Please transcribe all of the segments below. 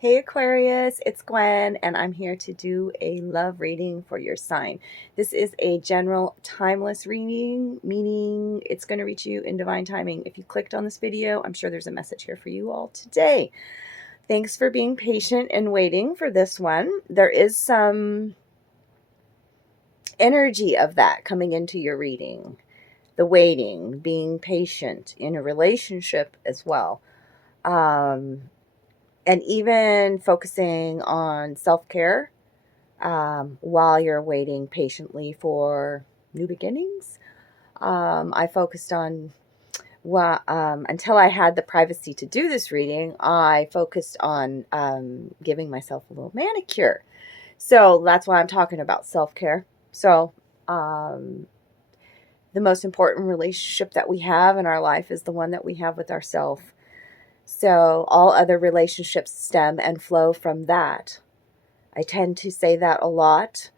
Hey Aquarius, it's Gwen, and I'm here to do a love reading for your sign. This is a general timeless reading, meaning it's going to reach you in divine timing. If you clicked on this video, I'm sure there's a message here for you all today. Thanks for being patient and waiting for this one. There is some energy of that coming into your reading. The waiting, being patient in a relationship as well. And even focusing on self-care while you're waiting patiently for new beginnings. I focused on, until I had the privacy to do this reading, I focused on giving myself a little manicure. So that's why I'm talking about self-care. So the most important relationship that we have in our life is the one that we have with ourselves. So all other relationships stem and flow from that. I tend to say that a lot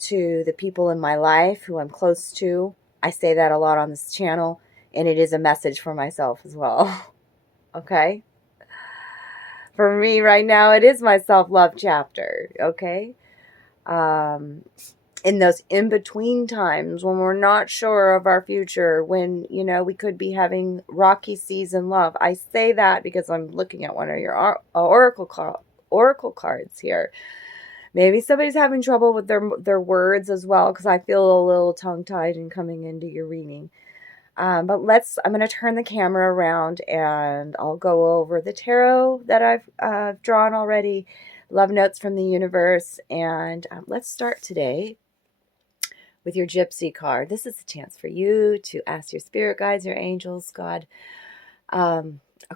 to the people in my life who I'm close to. I say that a lot on this channel, and it is a message for myself as well. Okay? For me right now, it is my self-love chapter. Okay? In those in-between times when we're not sure of our future, when, we could be having rocky seas in love. I say that because I'm looking at one of your oracle cards here. Maybe somebody's having trouble with their words as well, because I feel a little tongue-tied in coming into your reading. But I'm going to turn the camera around and I'll go over the tarot that I've drawn already, love notes from the universe, and let's start today with your Gypsy card. This is a chance for you to ask your spirit guides, your angels, God, a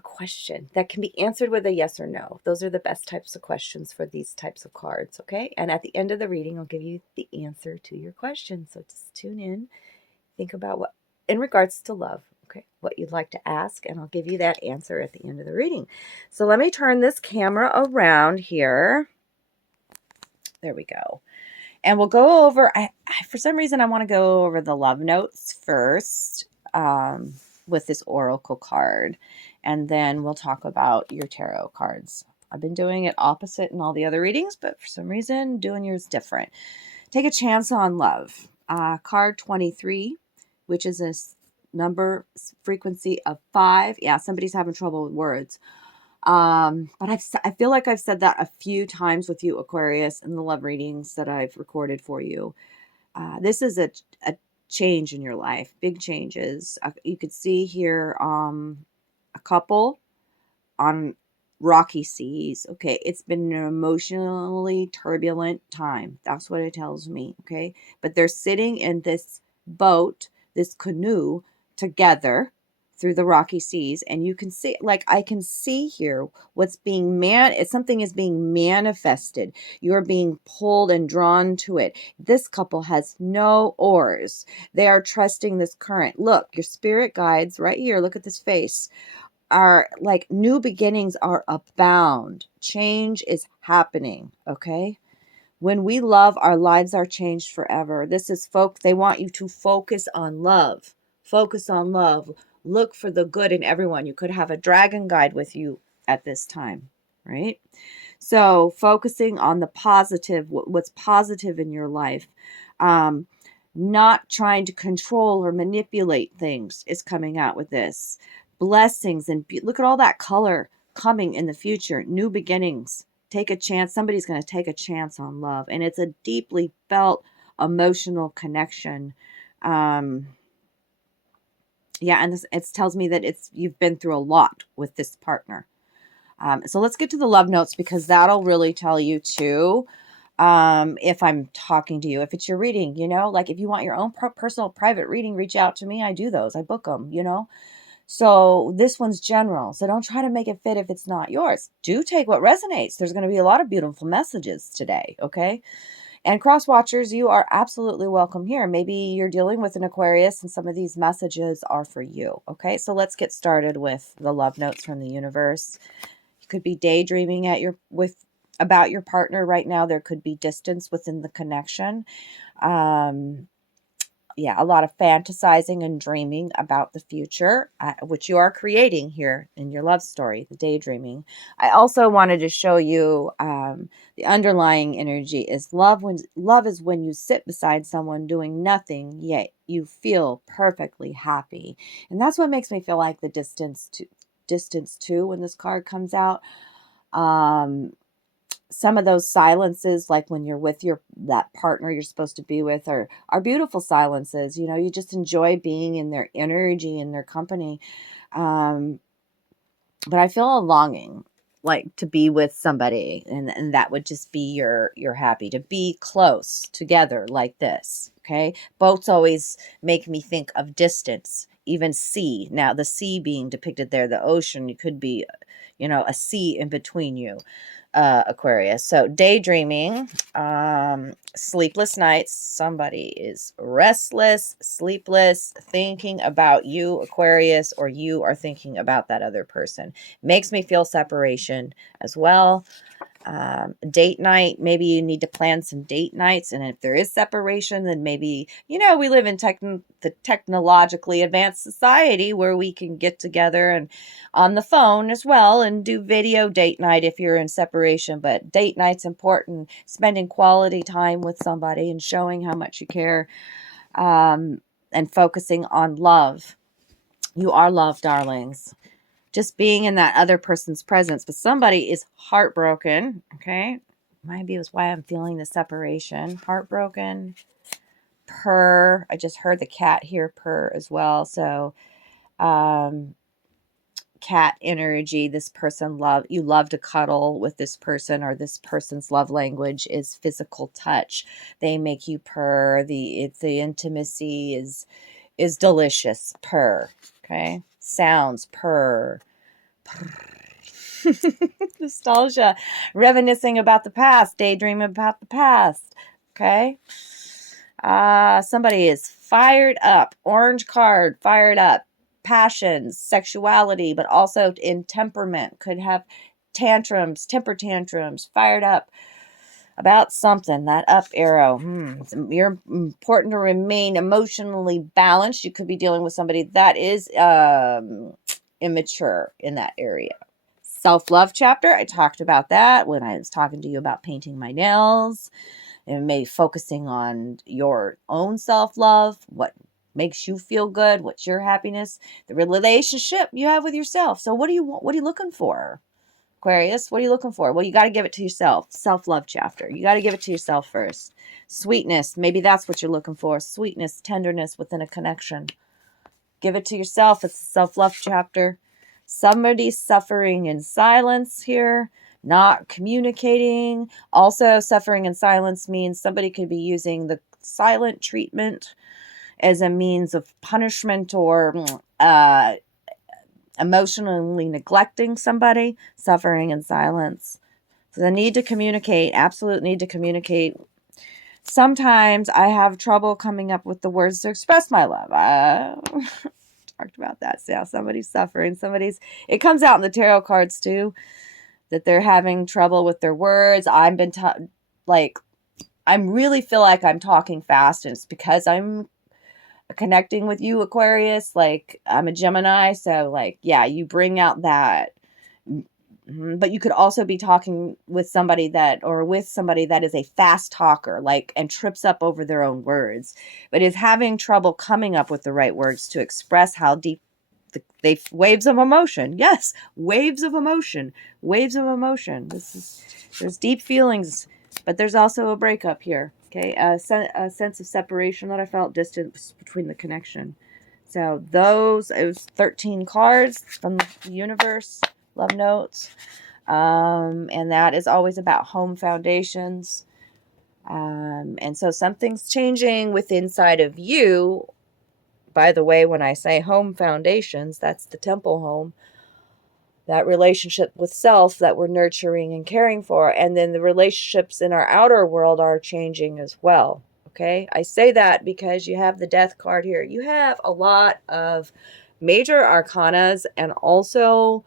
question that can be answered with a yes or no. Those are the best types of questions for these types of cards, okay? And at the end of the reading, I'll give you the answer to your question. So just tune in, think about what, in regards to love, okay, what you'd like to ask, and I'll give you that answer at the end of the reading. So let me turn this camera around here. There we go. And we'll go over, for some reason, I want to go over the love notes first with this oracle card. And then we'll talk about your tarot cards. I've been doing it opposite in all the other readings, but for some reason, doing yours different. Take a chance on love. Card 23, which is a number frequency of 5. Yeah, somebody's having trouble with words. But I feel like I've said that a few times with you, Aquarius, in the love readings that I've recorded for you. This is a change in your life, big changes. You could see here a couple on rocky seas. Okay, it's been an emotionally turbulent time. That's what it tells me. Okay, but they're sitting in this boat, this canoe together through the rocky seas, and you can see, like, I can see here what's being something is being manifested. You're being pulled and drawn to it. This couple has no oars. They are trusting this current. Look, your spirit guides right here, look at this face, are like, new beginnings are abound. Change is happening, okay? When we love, our lives are changed forever. This is they want you to focus on love. Focus on love. Look for the good in everyone. You could have a dragon guide with you at this time, right? So focusing on the positive, what's positive in your life. Not trying to control or manipulate things is coming out with this. Blessings, and look at all that color coming in the future. New beginnings. Take a chance. Somebody's going to take a chance on love. And it's a deeply felt emotional connection. Yeah, and it tells me that you've been through a lot with this partner. So let's get to the love notes, because that'll really tell you too, if I'm talking to you, if it's your reading, like if you want your own personal private reading, reach out to me. I do those. I book them, So this one's general. So don't try to make it fit if it's not yours. Do take what resonates. There's going to be a lot of beautiful messages today. Okay. And cross watchers, you are absolutely welcome here. Maybe you're dealing with an Aquarius and some of these messages are for you. Okay. So let's get started with the love notes from the universe. You could be daydreaming about your partner right now. There could be distance within the connection. a lot of fantasizing and dreaming about the future, which you are creating here in your love story, the daydreaming. I also wanted to show you the underlying energy is love. When love is when you sit beside someone doing nothing, yet you feel perfectly happy, and that's what makes me feel like the distance too. When this card comes out, some of those silences, like when you're with that partner you're supposed to be with, are beautiful silences. You just enjoy being in their energy, in their company. But I feel a longing, like to be with somebody, and that would just be your happy to be close together like this. Okay, boats always make me think of distance, even sea. Now the sea being depicted there, the ocean, it could be a sea in between you, Aquarius. So daydreaming, sleepless nights. Somebody is restless, sleepless, thinking about you, Aquarius, or you are thinking about that other person. Makes me feel separation as well. Date night, maybe you need to plan some date nights, and if there is separation, then maybe we live in the technologically advanced society where we can get together and on the phone as well and do video date night if you're in separation. But date night's important, spending quality time with somebody and showing how much you care, and focusing on love. You are loved, darlings. Just being in that other person's presence. But somebody is heartbroken, okay? Maybe it was why I'm feeling the separation. Heartbroken. Purr. I just heard the cat here purr as well. So, cat energy. This person you love to cuddle with this person, or this person's love language is physical touch. They make you purr. The intimacy is delicious. Purr. Okay? Sounds purr. Nostalgia, reminiscing about the past, daydreaming about the past. Okay. Somebody is fired up. Orange card, fired up. Passions, sexuality, but also in temperament. Could have temper tantrums, fired up about something. That up arrow. You're important to remain emotionally balanced. You could be dealing with somebody that is immature in that area. Self-love chapter, I talked about that when I was talking to you about painting my nails, and maybe focusing on your own self-love, what makes you feel good, what's your happiness, the relationship you have with yourself. So what do you want? What are you looking for, Aquarius? What are you looking for? Well, you got to give it to yourself. Self-love chapter. You got to give it to yourself first. Sweetness. Maybe that's what you're looking for. Sweetness, tenderness within a connection. Give it to yourself. It's a self-love chapter. Somebody's suffering in silence here, not communicating. Also, suffering in silence means somebody could be using the silent treatment as a means of punishment, or emotionally neglecting somebody. Suffering in silence. So the need to communicate, absolute need to communicate. Sometimes I have trouble coming up with the words to express my love. Talked about that. So yeah, somebody's suffering. It comes out in the tarot cards too, that they're having trouble with their words. I really feel like I'm talking fast, and it's because I'm connecting with you, Aquarius. Like, I'm a Gemini, so you bring out that. But you could also be talking with somebody that is a fast talker, and trips up over their own words, but is having trouble coming up with the right words to express how deep waves of emotion. Yes, waves of emotion. There's deep feelings, but there's also a breakup here. Okay, a sense of separation that I felt, distance between the connection. So it was 13 cards from the universe. Love notes, and that is always about home foundations, and so something's changing inside of you. By the way, when I say home foundations, that's the temple home, that relationship with self that we're nurturing and caring for, and then the relationships in our outer world are changing as well. Okay, I say that because you have the death card here. You have a lot of major arcanas, and also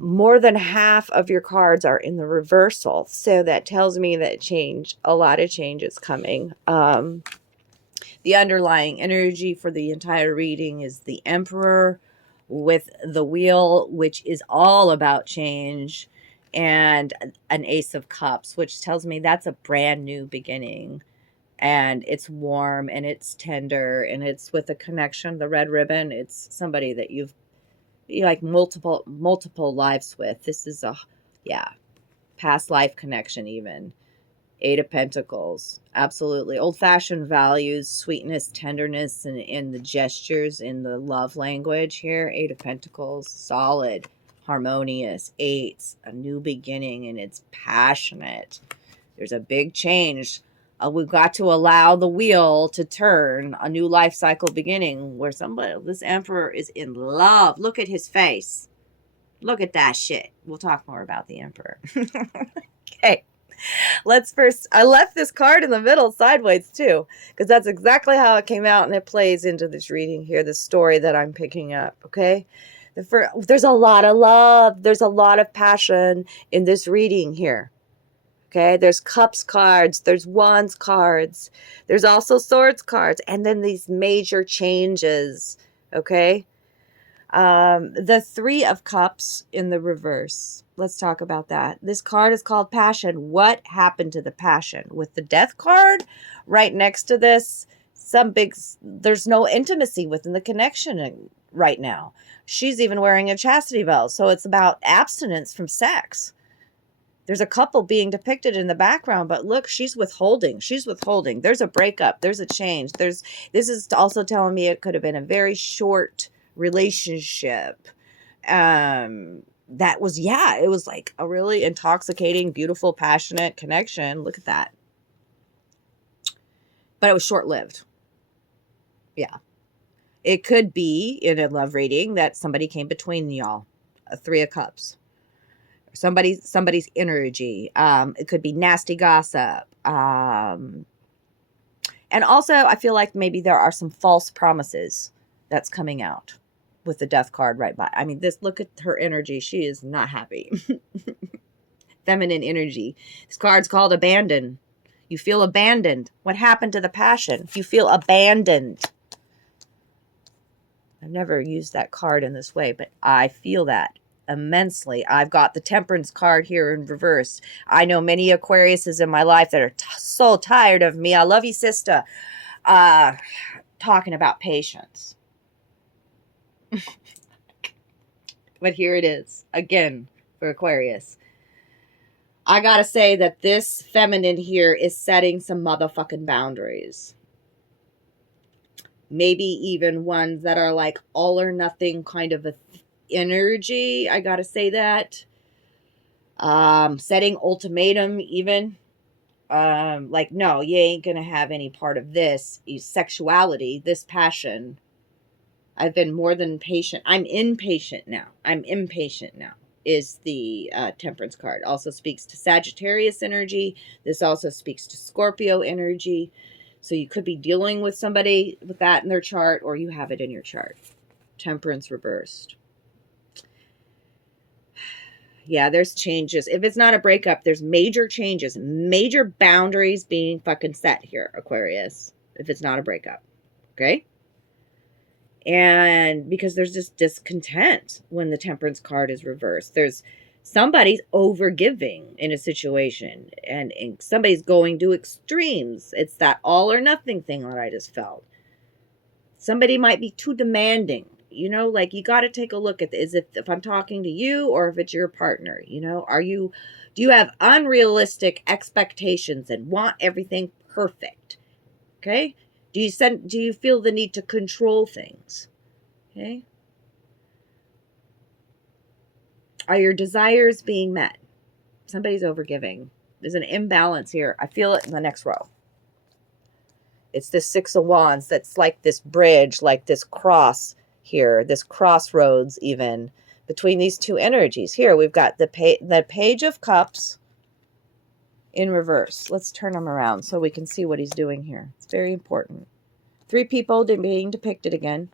more than half of your cards are in the reversal. So that tells me that a lot of change is coming. The underlying energy for the entire reading is the Emperor with the wheel, which is all about change, and an Ace of Cups, which tells me that's a brand new beginning. And it's warm and it's tender and it's with a connection. The red ribbon, it's somebody that you like multiple lives with. This is a, yeah, past life connection even. Eight of Pentacles, absolutely. Old-fashioned values, sweetness, tenderness, and in the gestures, in the love language here. Eight of Pentacles, solid, harmonious. Eights, a new beginning, and it's passionate. There's a big change. We've got to allow the wheel to turn, a new life cycle beginning, where somebody, this Emperor is in love. Look at his face. Look at that shit. We'll talk more about the Emperor. Okay. Let's first, I left this card in the middle sideways too, because that's exactly how it came out, and it plays into this reading here, the story that I'm picking up, okay? There's a lot of love, there's a lot of passion in this reading here, okay? There's Cups cards, there's Wands cards, there's also Swords cards, and then these major changes, okay? The Three of Cups in the reverse. Let's talk about that. This card is called Passion. What happened to the passion? With the Death card right next to this, there's no intimacy within the connection right now. She's even wearing a chastity belt. So it's about abstinence from sex. There's a couple being depicted in the background, but look, she's withholding. She's withholding. There's a breakup. There's a change. This is also telling me it could have been a very short relationship. That was, yeah, it was like a really intoxicating, beautiful, passionate connection. Look at that. But it was short-lived. Yeah. It could be in a love reading that somebody came between y'all. A Three of Cups. Somebody's energy. It could be nasty gossip. And also, I feel like maybe there are some false promises that's coming out with the Death card right by. I mean, look at her energy. She is not happy. Feminine energy. This card's called Abandon. You feel abandoned. What happened to the passion? You feel abandoned. I've never used that card in this way, but I feel that immensely. I've got the Temperance card here in reverse. I know many Aquariuses in my life that are so tired of me. I love you, sister. Talking about patience. But here it is again for Aquarius. I gotta say that this feminine here is setting some motherfucking boundaries. Maybe even ones that are like all or nothing kind of a energy. I gotta say that. Setting ultimatum even. Like, no, you ain't gonna have any part of this sexuality, this passion. I've been more than patient. I'm impatient now. Is the Temperance card. Also speaks to Sagittarius energy. This also speaks to Scorpio energy. So you could be dealing with somebody with that in their chart, or you have it in your chart. Temperance reversed. Yeah, there's changes. If it's not a breakup, there's major changes. Major boundaries being fucking set here, Aquarius. If it's not a breakup. Okay? And because there's just discontent when the Temperance card is reversed. There's somebody's overgiving in a situation, and somebody's going to extremes. It's that all or nothing thing that I just felt. Somebody might be too demanding. You know, like you got to take a look at is it if I'm talking to you or if it's your partner. You know, do you have unrealistic expectations and want everything perfect? Okay. Do you feel the need to control things? Okay. Are your desires being met? Somebody's overgiving. There's an imbalance here. I feel it in the next row. It's this Six of Wands that's like this bridge, like this cross here, this crossroads even between these two energies. Here we've got the Page of Cups in reverse. Let's turn him around so we can see what he's doing here. It's very important. Three people being depicted again.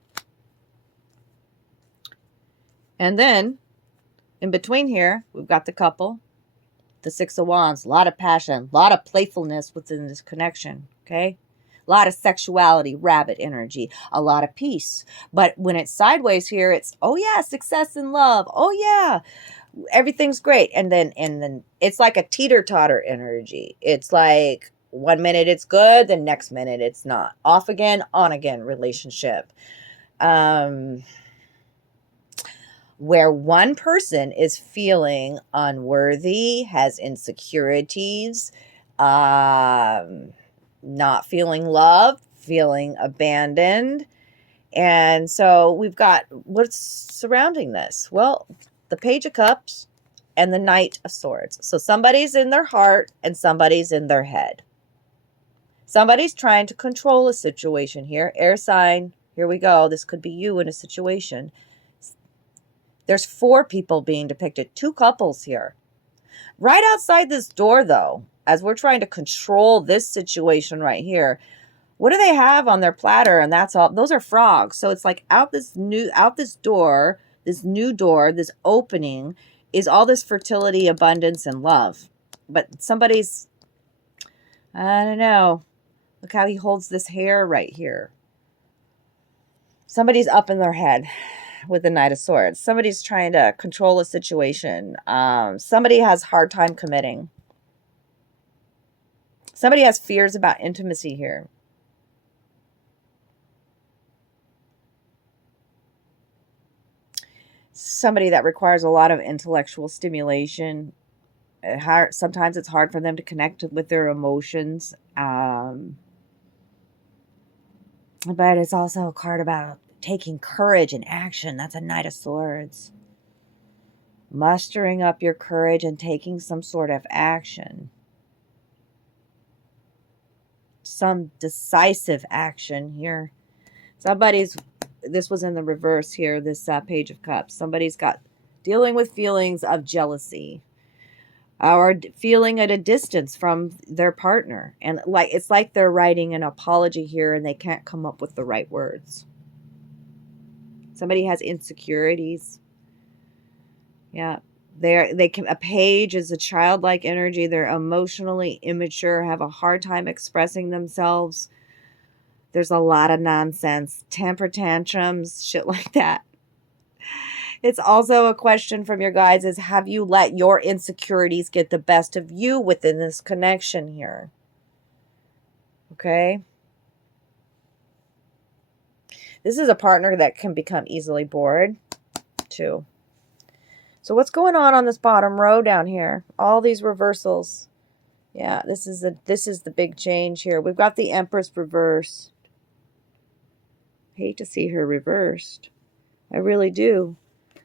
And then, in between here, we've got the couple. The Six of Wands. A lot of passion. A lot of playfulness within this connection. Okay? A lot of sexuality, rabbit energy, a lot of peace. But when it's sideways here, it's, oh yeah, success and love. Oh yeah, everything's great. And then it's like a teeter-totter energy. It's like 1 minute it's good, the next minute it's not. Off again, on again relationship. Where one person is feeling unworthy, has insecurities, not feeling loved, feeling abandoned. And so we've got what's surrounding this. Well, the Page of Cups and the Knight of Swords. So somebody's in their heart and somebody's in their head. Somebody's trying to control a situation here. Air sign, here we go. This could be you in a situation. There's 4 people being depicted, 2 couples here. Right outside this door, though, as we're trying to control this situation right here, what do they have on their platter? And that's all. Those are frogs. So it's like out this door, this new door, this opening is all this fertility, abundance, and love. But somebody's, I don't know. Look how he holds this hair right here. Somebody's up in their head with the Knight of Swords. Somebody's trying to control a situation. Somebody has a hard time committing. Somebody has fears about intimacy here. Somebody that requires a lot of intellectual stimulation. Sometimes it's hard for them to connect with their emotions. But it's also a card about taking courage and action. That's a Knight of Swords. Mustering up your courage and taking some sort of action. Some decisive action here. This was in the reverse here, this Page of Cups. Somebody's got dealing with feelings of jealousy. Or feeling at a distance from their partner. And it's like they're writing an apology here and they can't come up with the right words. Somebody has insecurities. Yeah. A page is a childlike energy. They're emotionally immature, have a hard time expressing themselves. There's a lot of nonsense, temper tantrums, shit like that. It's also a question from your guides is, have you let your insecurities get the best of you within this connection here? Okay. This is a partner that can become easily bored too. So what's going on this bottom row down here? All these reversals. Yeah, this is the big change here. We've got the Empress reversed. Hate to see her reversed. I really do.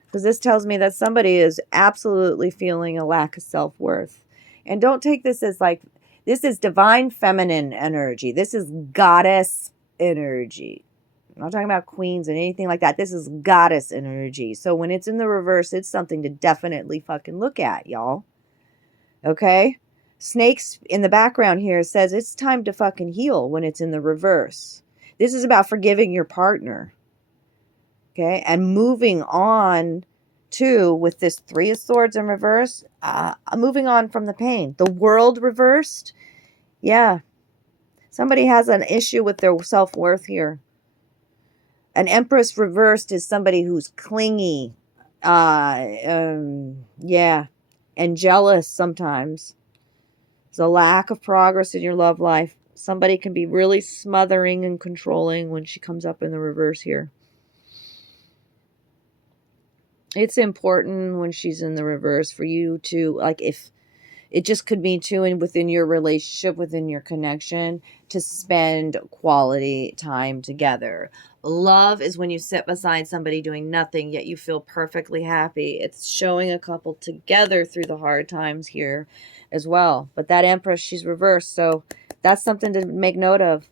Because this tells me that somebody is absolutely feeling a lack of self-worth. And don't take this as this is divine feminine energy. This is goddess energy. I'm not talking about queens and anything like that. This is goddess energy. So when it's in the reverse, it's something to definitely fucking look at, y'all. Okay? Snakes in the background here says it's time to fucking heal when it's in the reverse. This is about forgiving your partner. Okay? And moving on with this 3 of Swords in reverse, moving on from the pain. The World reversed. Yeah. Somebody has an issue with their self-worth here. An Empress reversed is somebody who's clingy. Yeah. And jealous sometimes. There's a lack of progress in your love life. Somebody can be really smothering and controlling when she comes up in the reverse here. It's important when she's in the reverse for you to, if it just could mean too, and within your relationship, within your connection, to spend quality time together. Love is when you sit beside somebody doing nothing, yet you feel perfectly happy. It's showing a couple together through the hard times here as well. But that Empress, she's reversed. So that's something to make note of.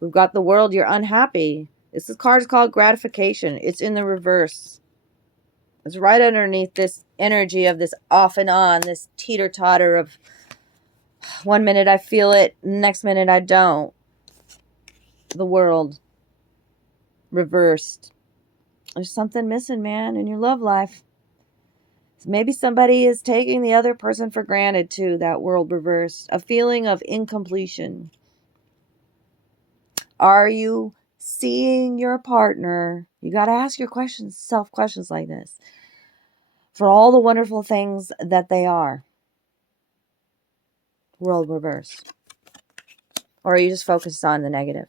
We've got the World. You're unhappy. This card is called gratification. It's in the reverse. It's right underneath this energy of this off and on, this teeter-totter of 1 minute I feel it, next minute I don't. The World reversed. There's something missing, man, in your love life. Maybe somebody is taking the other person for granted too, that World reversed. A feeling of incompletion. Are you seeing your partner? You got to ask your questions, self-questions like this, for all the wonderful things that they are. World reversed. Or are you just focused on the negative?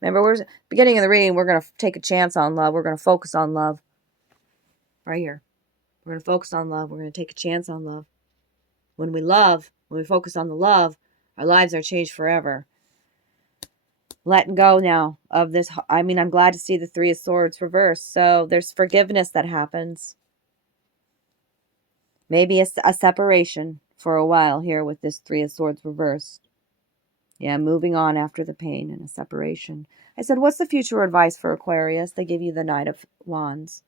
Remember, we're beginning of the reading, we're going to take a chance on love. We're going to focus on love. Right here. We're going to focus on love. We're going to take a chance on love. When we love, when we focus on the love, our lives are changed forever. Letting go now of this. I mean, I'm glad to see the Three of Swords reversed. So there's forgiveness that happens. Maybe a separation for a while here with this Three of Swords reversed. Yeah, moving on after the pain and a separation. I said, what's the future advice for Aquarius? They give you the Knight of Wands.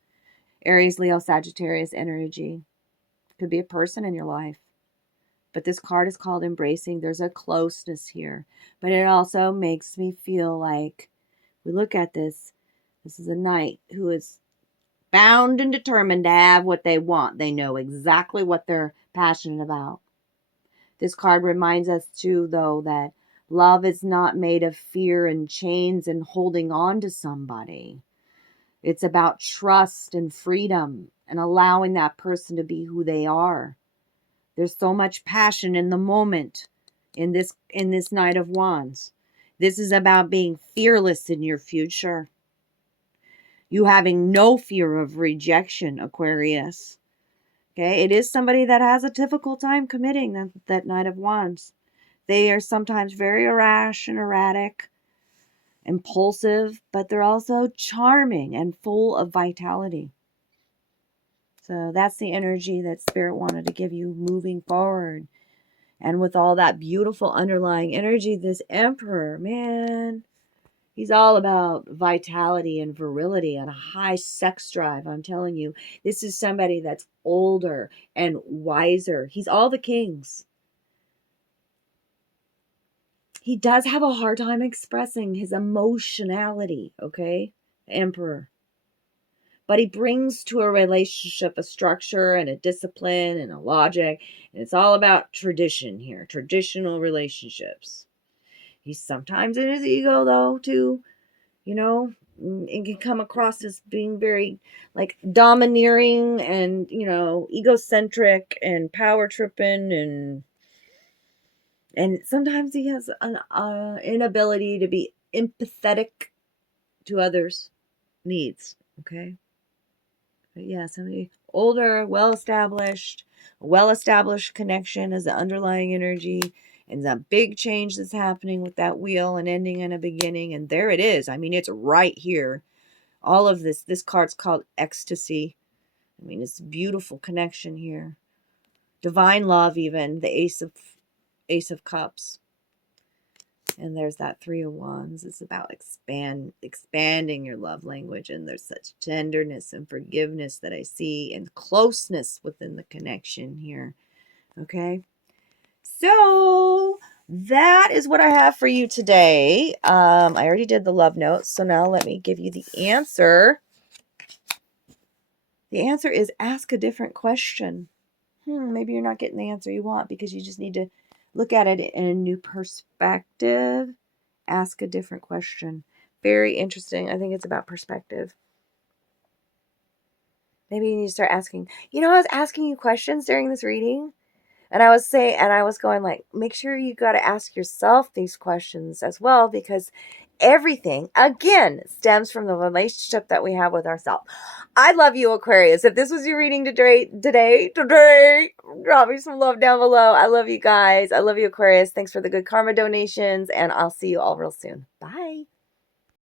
Aries, Leo, Sagittarius energy. Could be a person in your life. But this card is called embracing. There's a closeness here. But it also makes me feel like, we look at this, this is a knight who is bound and determined to have what they want. They know exactly what they're passionate about. This card reminds us too, though, that love is not made of fear and chains and holding on to somebody. It's about trust and freedom and allowing that person to be who they are. There's so much passion in the moment in this Knight of Wands. This is about being fearless in your future. You having no fear of rejection, Aquarius. Okay, it is somebody that has a difficult time committing, that Knight of Wands. They are sometimes very rash and erratic, impulsive, but they're also charming and full of vitality. So that's the energy that Spirit wanted to give you moving forward. And with all that beautiful underlying energy, this Emperor, man, he's all about vitality and virility and a high sex drive. I'm telling you, this is somebody that's older and wiser. He's all the kings. He does have a hard time expressing his emotionality, okay? Emperor. But he brings to a relationship a structure and a discipline and a logic. And it's all about tradition here, traditional relationships. He's sometimes in his ego, though, too. You know, it can come across as being very, like, domineering and, you know, egocentric and power tripping, and sometimes he has an inability to be empathetic to others' needs. Okay, but yeah, somebody older, well-established connection as the underlying energy. And the big change that's happening with that wheel and ending in a beginning. And there it is. I mean, it's right here. All of this. This card's called ecstasy. I mean, it's a beautiful connection here. Divine love even. The Ace of Cups. And there's that Three of Wands. It's about expanding your love language. And there's such tenderness and forgiveness that I see. And closeness within the connection here. Okay. So that is what I have for you today. I already did the love notes, so now let me give you the answer. The answer is ask a different question. Maybe you're not getting the answer you want because you just need to look at it in a new perspective. Ask a different question. Very interesting. I think it's about perspective. Maybe you need to start asking. You know, I was asking you questions during this reading. And I was going like, make sure you got to ask yourself these questions as well, because everything, again, stems from the relationship that we have with ourselves. I love you, Aquarius. If this was your reading today, drop me some love down below. I love you guys. I love you, Aquarius. Thanks for the good karma donations, and I'll see you all real soon. Bye.